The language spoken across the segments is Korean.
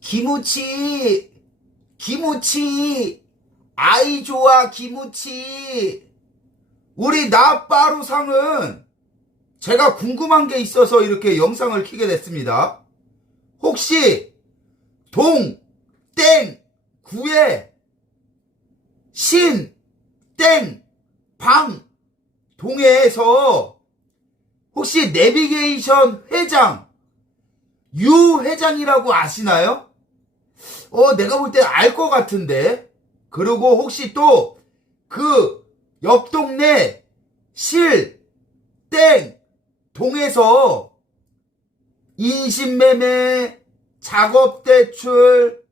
기무치, 기무치, 아이 좋아, 기무치. 우리 나빠루상은 제가 궁금한 게 있어서 이렇게 영상을 키게 됐습니다. 혹시 동, 땡, 구에 신, 땡, 방, 동해에서 혹시 내비게이션 회장, 유 회장이라고 아시나요? 어, 내가 볼 때 알 것 같은데. 그리고 혹시 또 그 옆 동네 실, 땡, 동에서 인신매매, 작업대출,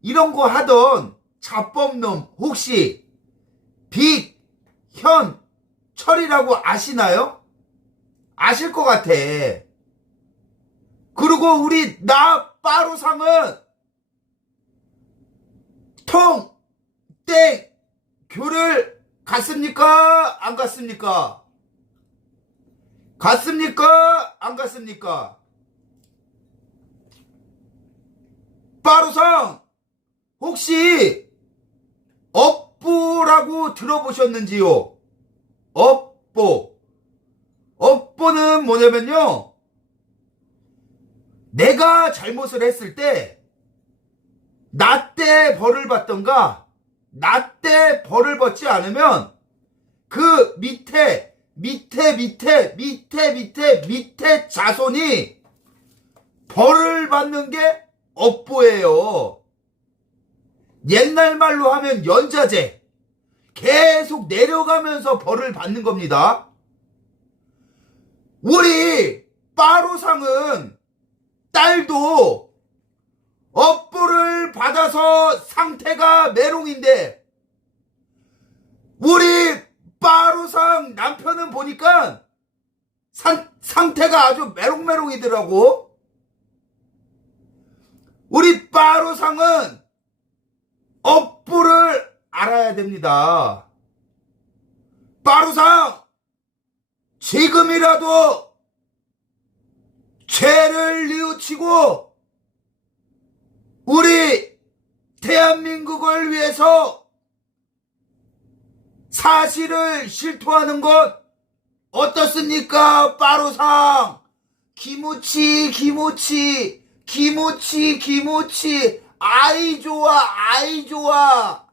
이런 거 하던 자법놈 혹시 빅, 현, 철이라고 아시나요? 아실 것 같아. 그리고 우리 나 빠루상은 통, 땡, 교를 갔습니까? 안 갔습니까? 갔습니까? 안 갔습니까? 빠루상 혹시 업보라고 들어보셨는지요? 업보. 업보는 뭐냐면요. 내가 잘못을 했을 때, 나 때 벌을 받던가, 나 때 벌을 받지 않으면, 그 밑에, 밑에, 밑에, 밑에, 밑에, 밑에 자손이 벌을 받는 게 업보예요. 옛날 말로 하면 연자제. 계속 내려가면서 벌을 받는 겁니다. 우리 빠로상은 딸도 받아서 상태가 메롱인데 우리 빠로상 남편은 보니까 상, 상태가 아주 메롱메롱이더라고. 우리 빠로상은 업보를 알아야 됩니다. 빠루상 지금이라도 죄를 뉘우치고 우리 대한민국을 위해서 사실을 실토하는 것 어떻습니까? 빠루상 기무치 기무치 기무치 기무치 아이 좋아 아이 좋아